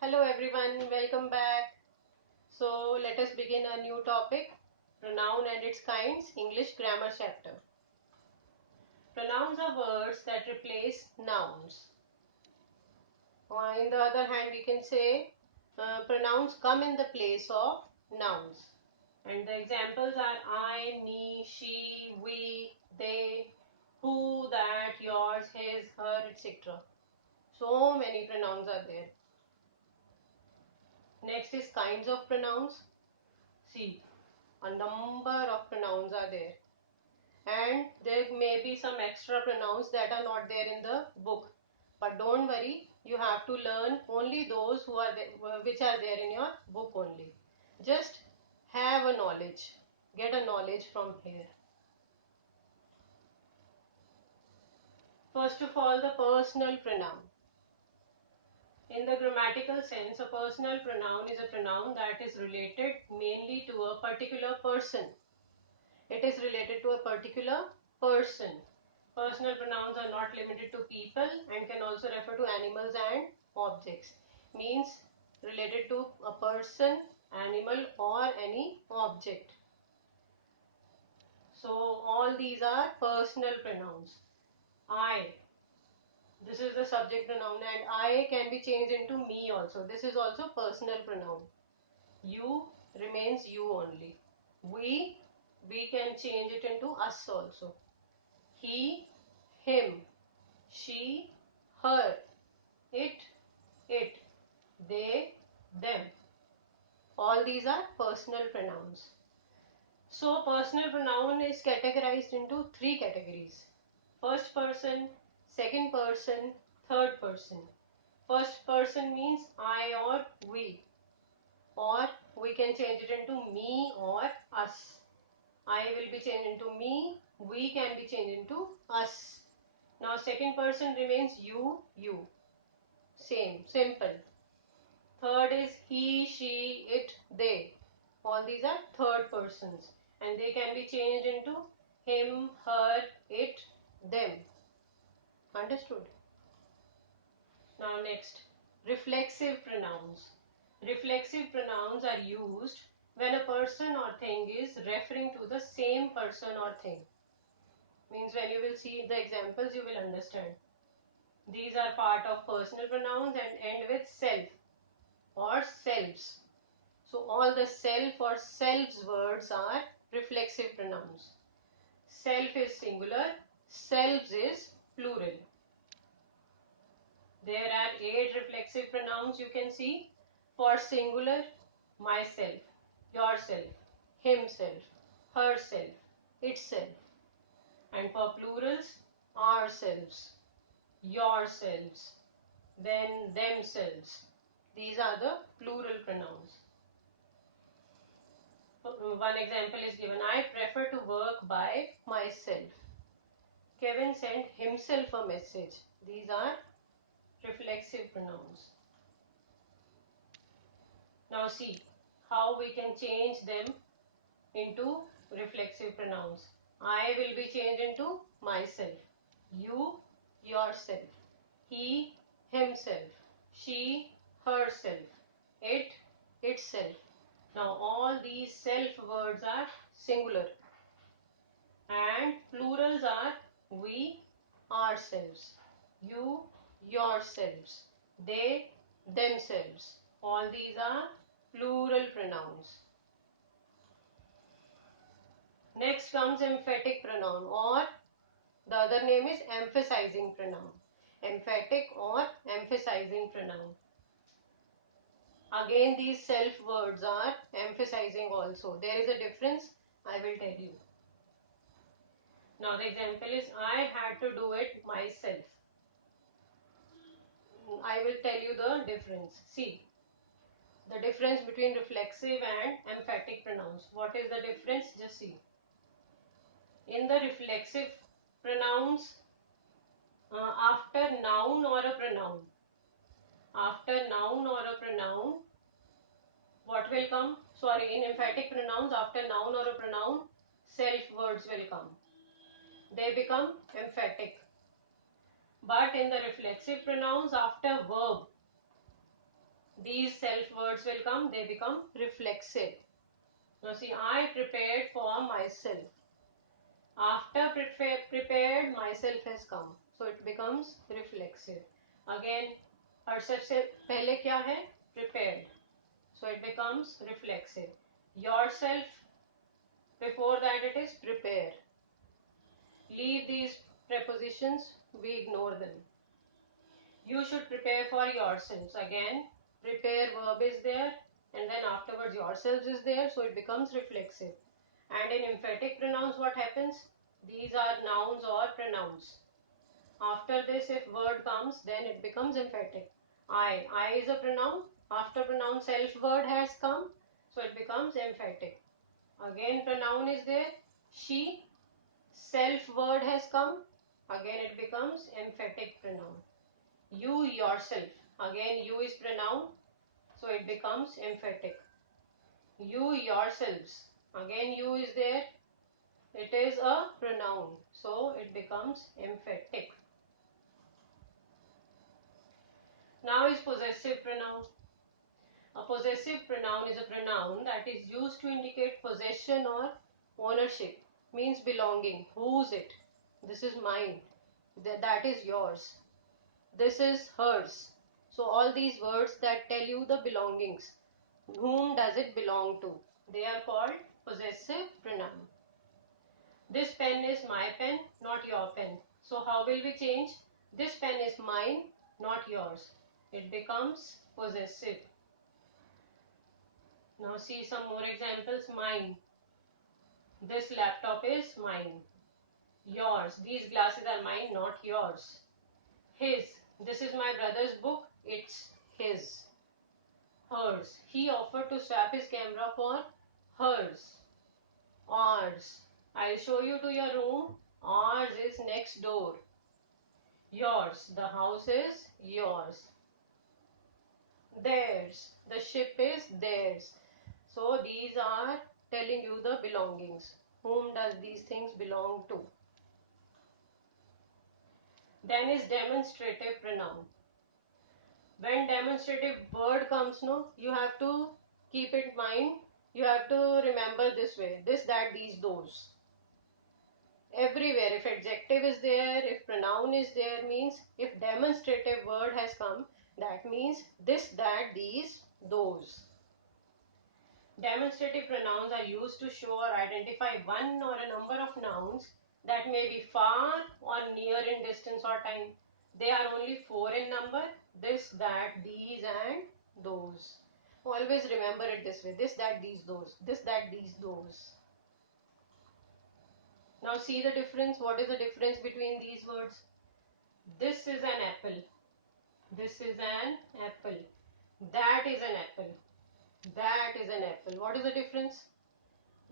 Hello everyone, welcome back. So let us begin a new topic, pronoun and its kinds, English grammar chapter. Pronouns are words that replace nouns. In the other hand, we can say pronouns come in the place of nouns. And the examples are I, me, she, we, they, who, that, yours, his, her, etc. So many pronouns are there. Next is kinds of pronouns. See, a number of pronouns are there, and there may be some extra pronouns that are not there in the book, but don't worry, you have to learn only those who are there, which are there in your book only. Just have a knowledge, get a knowledge from here. First of all, the personal pronoun. In the grammatical sense, a personal pronoun is a pronoun that is related mainly to a particular person. It is related to a particular person. Personal pronouns are not limited to people and can also refer to animals and objects. Means related to a person, animal or any object. So all these are personal pronouns. I. This is the subject pronoun and I can be changed into me also. This is also personal pronoun. You remains you only. We can change it into us also. He, him, she, her, it, they, them. All these are personal pronouns. So personal pronoun is categorized into three categories. First person, second person, third person. First person means I or we. Or we can change it into me or us. I will be changed into me, we can be changed into us. Now second person remains you. Same, simple. Third is he, she, it, they. All these are third persons and they can be changed into him, her, it, them. Understood? Now next, reflexive pronouns. Reflexive pronouns are used when a person or thing is referring to the same person or thing. Means when you will see the examples, you will understand. These are part of personal pronouns and end with self or selves. So all the self or selves words are reflexive pronouns. Self is singular, selves is plural. There are 8 reflexive pronouns you can see. For singular, myself, yourself, himself, herself, itself. And for plurals, ourselves, yourselves, then themselves. These are the plural pronouns. One example is given, I prefer to work by myself. Kevin sent himself a message. These are reflexive pronouns. Now see how we can change them into reflexive pronouns. I will be changed into myself. You, yourself. He, himself. She, herself. It, itself. Now all these self words are singular and plurals are we, ourselves, you, yourselves, they, themselves. All these are plural pronouns. Next comes emphatic pronoun, or the other name is emphasizing pronoun. Emphatic or emphasizing pronoun. Again these self words are emphasizing also. There is a difference, I will tell you. Now the example is I had to do it myself. I will tell you the difference. See, the difference between reflexive and emphatic pronouns. What is the difference? Just see. In the reflexive pronouns, after noun or a pronoun, what will come? Sorry, in emphatic pronouns, after noun or a pronoun, self words will come. They become emphatic. But in the reflexive pronouns, after verb, these self words will come, they become reflexive. Now see, I prepared for myself. After prepared, myself has come. So it becomes reflexive. Again, herself से पहले क्या है? Prepared. So it becomes reflexive. Yourself, before that it is prepare. Leave these prepositions, we ignore them. You should prepare for yourselves. Again, prepare verb is there, and then afterwards yourselves is there, so it becomes reflexive. And in emphatic pronouns, what happens? These are nouns or pronouns. After this, if word comes, then it becomes emphatic. I is a pronoun. After pronoun, self word has come, so it becomes emphatic. Again, pronoun is there. She, self word has come. Again, it becomes emphatic pronoun. You yourself. Again, you is pronoun, so it becomes emphatic. You yourselves. Again, you is there. It is a pronoun, so it becomes emphatic. Now is possessive pronoun. A possessive pronoun is a pronoun that is used to indicate possession or ownership. Means belonging. Whose it? This is mine. That is yours. This is hers. So all these words that tell you the belongings. Whom does it belong to? They are called possessive pronoun. This pen is my pen, not your pen. So how will we change? This pen is mine, not yours. It becomes possessive. Now see some more examples. Mine. This laptop is mine. Yours. These glasses are mine, not yours. His. This is my brother's book. It's his. Hers. He offered to swap his camera for hers. Ours. I'll show you to your room. Ours is next door. Yours. The house is yours. Theirs. The ship is theirs. So these are telling you the belongings. Whom does these things belong to? Then is demonstrative pronoun. When demonstrative word comes, no, you have to keep it in mind. You have to remember this way. This, that, these, those. Everywhere, if adjective is there, if pronoun is there, means if demonstrative word has come, that means this, that, these, those. Demonstrative pronouns are used to show or identify one or a number of nouns that may be far or near in distance or time. They are only 4 in number: this, that, these, and those. Always remember it this way: this, that, these, those. This, that, these, those. Now see the difference. What is the difference between these words? This is an apple. This is an apple. That is an apple. That is an apple. What is the difference?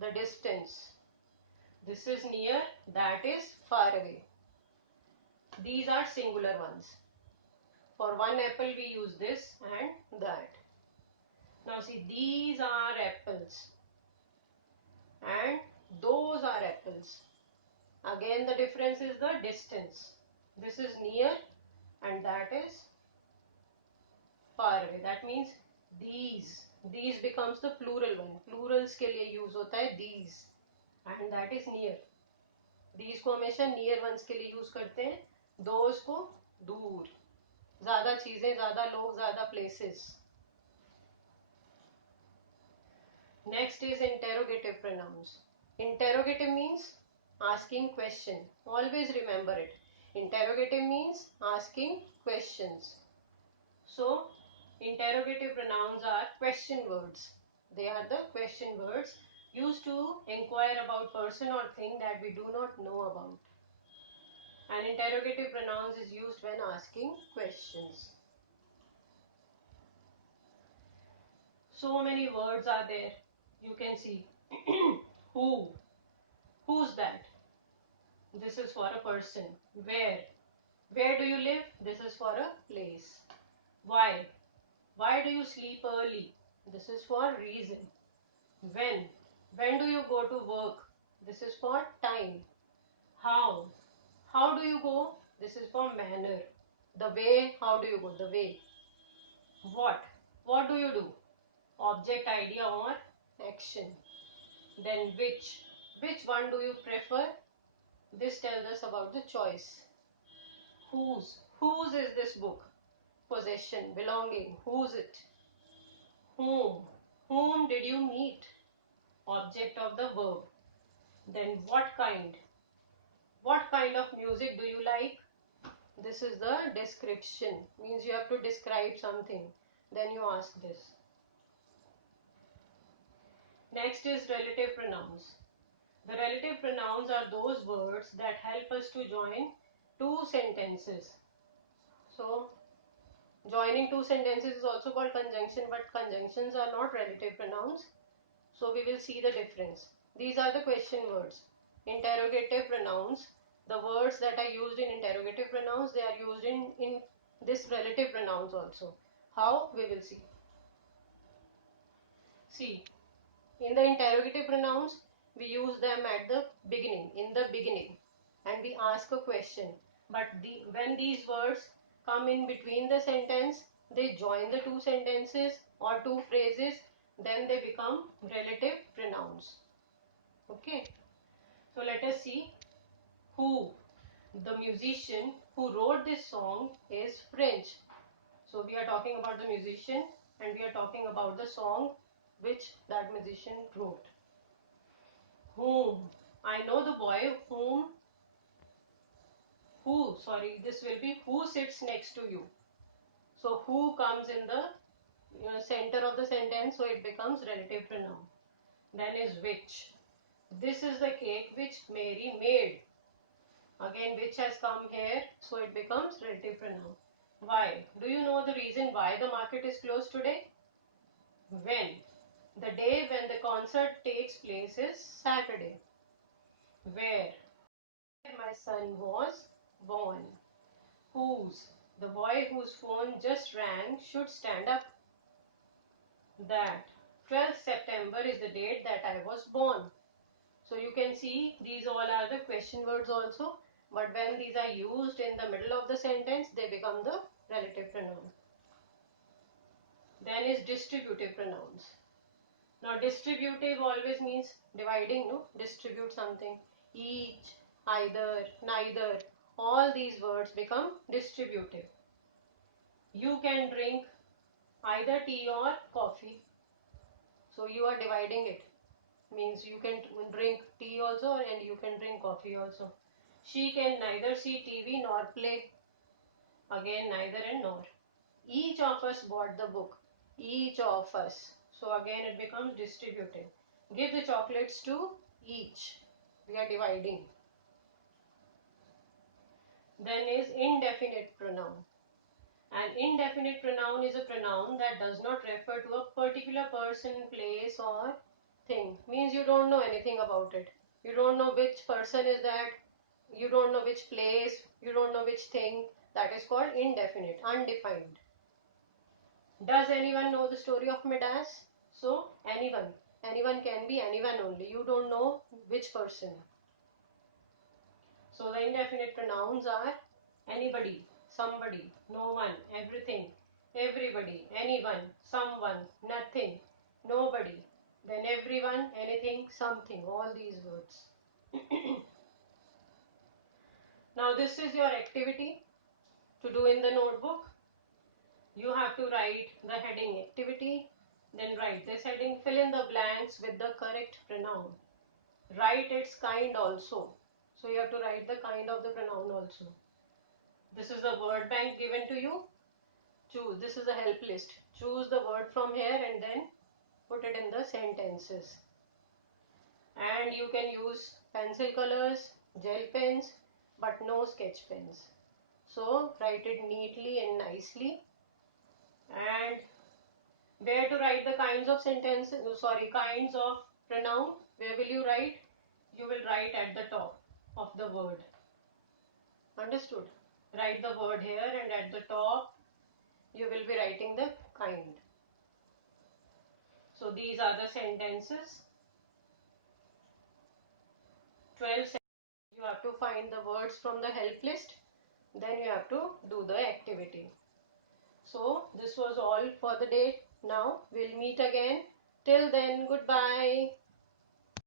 The distance. This is near, that is far away. These are singular ones. For one apple we use this and that. Now see, these are apples and those are apples. Again the difference is the distance. This is near and that is far away. That means these. These becomes the plural one. Plurals के लिए use होता है these and that is near. These को हमेशा near ones के लिए use करते हैं. Those को दूर. ज़्यादा चीजें, ज़्यादा लोग, ज़्यादा places. Next is interrogative pronouns. Interrogative means asking question. Always remember it. Interrogative means asking questions. So, interrogative pronouns are question words. They are the question words used to inquire about person or thing that we do not know about. And interrogative pronouns is used when asking questions. So many words are there. You can see. Who? Who's that? This is for a person. Where? Where do you live? This is for a place. Why? Why do you sleep early? This is for reason. When? When do you go to work? This is for time. How? How do you go? This is for manner. The way, how do you go? The way. What? What do you do? Object, idea or action. Then which one do you prefer? This tells us about the choice. Whose is this book? Possession, belonging. Whose it? Whom did you meet? Object of the verb. Then what kind? What kind of music do you like? This is the description. Means you have to describe something. Then you ask this. Next is relative pronouns. The relative pronouns are those words that help us to join two sentences. So, joining two sentences is also called conjunction, but conjunctions are not relative pronouns. So, we will see the difference. These are the question words. Interrogative pronouns, the words that are used in interrogative pronouns, they are used in this relative pronouns also. How? We will see. See, in the interrogative pronouns, we use them at the beginning, in the beginning, and we ask a question. But when these words come in between the sentence, they join the two sentences or two phrases, then they become relative pronouns. Okay, so let us see who. The musician who wrote this song is French. So we are talking about the musician and we are talking about the song which that musician wrote. Whom? I know the boy this will be who sits next to you. So who comes in the center of the sentence, so it becomes relative pronoun. Then is which. This is the cake which Mary made. Again, which has come here, so it becomes relative pronoun. Why? Do you know the reason why the market is closed today? When? The day when the concert takes place is Saturday. Where? My son was born. Whose? The boy whose phone just rang should stand up. That. 12th September is the date that I was born. So you can see these all are the question words also. But when these are used in the middle of the sentence, they become the relative pronoun. Then is distributive pronouns. Now distributive always means dividing, no? Distribute something. Each, either, neither. All these words become distributive. You can drink either tea or coffee. So you are dividing it. Means you can drink tea also and you can drink coffee also. She can neither see TV nor play. Again, neither and nor. Each of us bought the book. Each of us. So again it becomes distributive. Give the chocolates to each. We are dividing. Then is indefinite pronoun. An indefinite pronoun is a pronoun that does not refer to a particular person, place or thing. Means you don't know anything about it. You don't know which person is that. You don't know which place. You don't know which thing. That is called indefinite, undefined. Does anyone know the story of Midas? So anyone. Anyone can be anyone only. You don't know which person. So the indefinite pronouns are anybody, somebody, no one, everything, everybody, anyone, someone, nothing, nobody, then everyone, anything, something, all these words. Now this is your activity to do in the notebook. You have to write the heading activity, then write this heading, fill in the blanks with the correct pronoun. Write its kind also. So you have to write the kind of the pronoun also. This is the word bank given to you. Choose. This is a help list. Choose the word from here and then put it in the sentences. And you can use pencil colors, gel pens, but no sketch pens. So write it neatly and nicely. And where to write the kinds of sentences, kinds of pronoun, where will you write? You will write at the top of the word. Understood? Write the word here and at the top you will be writing the kind. So these are the sentences. 12 sentences. You have to find the words from the help list. Then you have to do the activity. So this was all for the day. Now we'll meet again. Till then, goodbye.